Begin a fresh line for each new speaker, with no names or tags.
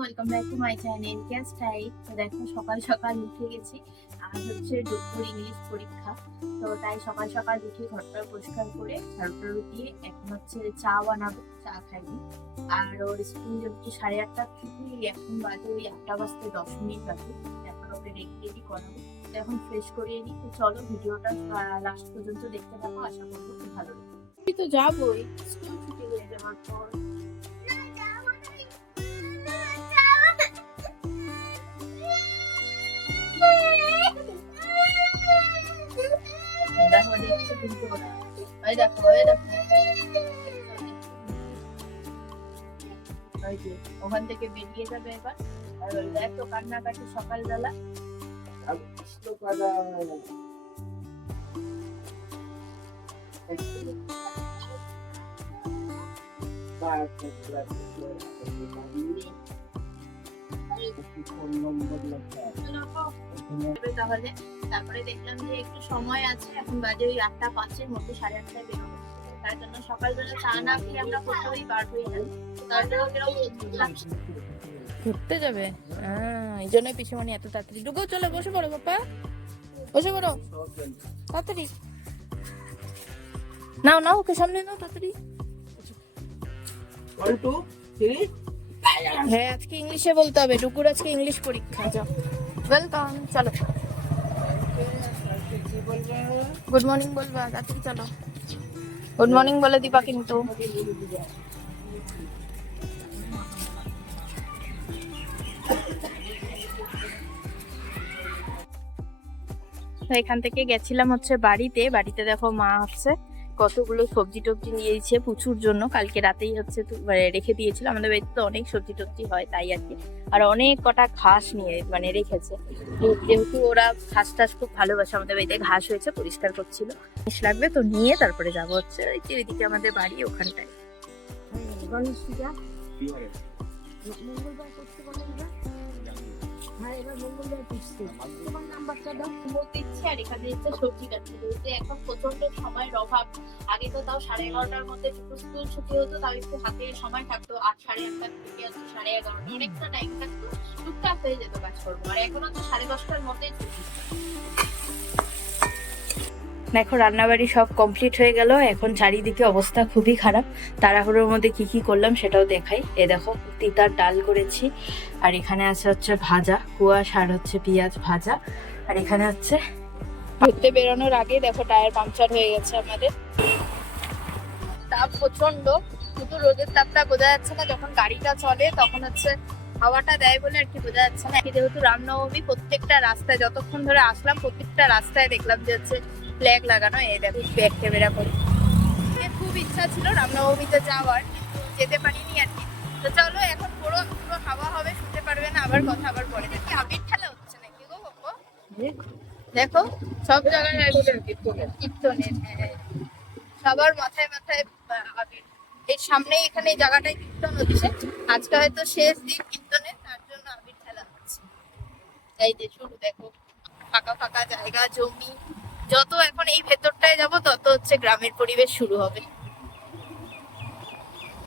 Welcome back to my channel cash টাইপ তো দেখো, সকাল সকাল উঠে গেছি। আর হচ্ছে ডক্টর ইংলিশ পরীক্ষা। তো তাই সকাল সকাল উঠে ঘরটা পরিষ্কার করে ঝাড়ু দিয়ে এখন হচ্ছে চা বানাবো, চা খাইনি। আর ওর স্কুল হচ্ছে সাড়ে আটটার ছুটি এখন বাজে ওই আটটা বাজতে দশ মিনিট বাকি। এখন ওকে রেডি রেডি করাবো। তো এখন ফ্রেশ করিয়ে নিই। তো চলো ভিডিওটা লাস্ট পর্যন্ত দেখতে থাকো। আশা করব ভালো লাগবে। তো যাবোই। স্কুল ছুটি হয়ে যাওয়ার পর ওই যে ওখান থেকে বেরিয়ে যাবে এবার। আর ওই দেখো কান্নাকাটি সকালবেলা। তাহলে তারপরে দেখলাম যে একটু সময় আছে এখন বাজে ওই আটটা পাঁচের মধ্যে সাড়ে আটটায় বেরোবো। তার জন্য সকালবেলা চা না খেয়ে আমরা কোথাওই বার হয়ে যাই। তো তার জন্য কীরকম
ঘুরতে যাবে? আহ, এই জন্যই পিসিমণি এত তাড়াতাড়ি। ঢুকো চলো বসে পড়ো বাপ্পা। বসে পড়ো। তাড়াতাড়ি। নাও নাও ওকে সামনে নাও তাড়াতাড়ি। হ্যাঁ আজকে ইংলিশে বলতে হবে। ডুকুর আজকে ইংলিশ পরীক্ষা। যাও। ওয়েলকাম চলো। গুড মর্নিং বলবা। তাড়াতাড়ি চলো। গুড মর্নিং বলে দিবা কিন্তু। এখান থেকে গেছিলাম হচ্ছে বাড়িতে। বাড়িতে দেখো মা হচ্ছে। কতগুলো সবজি টবজি নিয়েছে পুচুর জন্য। কালকে রাতেই হচ্ছে মানে রেখে দিয়েছিল। আমাদের বাড়িতে তো অনেক সবজি টবজি হয় তাই আর কি। আর অনেক কটা ঘাস নিয়ে মানে রেখেছে। যেহেতু ওরা ঘাস টাস খুব ভালোবাসে, আমাদের বাড়িতে ঘাস হয়েছে, পরিষ্কার করছিল। জিনিস লাগবে তো নিয়ে তারপরে যাব হচ্ছে এদিকে আমাদের বাড়ি ওখানটায়।
গণেশ পূজা মঙ্গলবার করতে হ্যাঁ এবার মঙ্গলবার করছে। তোমার নাম্বারটা দাও।
ইচ্ছে আর এখানে সবজি কাটতে এখন প্রচণ্ড সময়ের অভাব, আগে তো তাও সাড়ে এগারোটার মধ্যে স্কুল ছুটি হতো, তাও একটু হাতে সময় থাকতো, আট সাড়ে আটটার থেকে হচ্ছে সাড়ে এগারোটা, অনেকটা টাইম থাকতো, টুকটাক হয়ে যেত কাজ করব আর হচ্ছে সাড়ে দশটার মধ্যে ছুটি।
দেখো, রান্নাবাড়ি সব কমপ্লিট হয়ে গেল। এখন চারিদিকে অবস্থা খুবই খারাপ। তাড়াহুড়োর মধ্যে কি কি করলাম সেটাও দেখাই। এ দেখো, তিতার ডাল করেছি, আর এখানে আছে হচ্ছে ভাজা কুয়াশ আর হচ্ছে পেঁয়াজ ভাজা, আর এখানে হচ্ছে ঘুরতে বেরোনোর আগে দেখো টায়ার পাংচার হয়ে গেছে আমাদের। তাপ প্রচণ্ড শুধু রোদের তাপটা বোঝা যাচ্ছে না, যখন গাড়িটা চলে তখন হচ্ছে হাওয়াটা দেয় বলে আর কি বোঝা যাচ্ছে না। যেহেতু রামনবমী, প্রত্যেকটা রাস্তায় যতক্ষণ ধরে আসলাম, প্রত্যেকটা রাস্তায় দেখলাম যে হচ্ছে ফ্ল্যাগ লাগানো। এই দেখো ব্যাক ক্যামেরা করে। খুব ইচ্ছা ছিল রামনবমীতে যাওয়ার, কিন্তু যেতে পারিনি আর কি। তো চলো, এখন পুরো পুরো হাওয়া হবে, শুনতে পারবে না, আবার কথা আবার পরে। দেখি আবির খেলা হচ্ছে নাকি গো বাবা দেখো, সব জায়গায় কীর্তনের হ্যাঁ। সবার মাথায় মাথায় আবির এই সামনেই এখানে জায়গাটায় কীর্তন হচ্ছে। আজকে হয়তো শেষ দিন কীর্তনের তার জন্য আবির খেলা হচ্ছে। এই যে, শুরু দেখো। ফাঁকা ফাঁকা জায়গা, জমি। যত এখন এই ভেতরটায় যাব, তত হচ্ছে গ্রামের পরিবেশ শুরু হবে।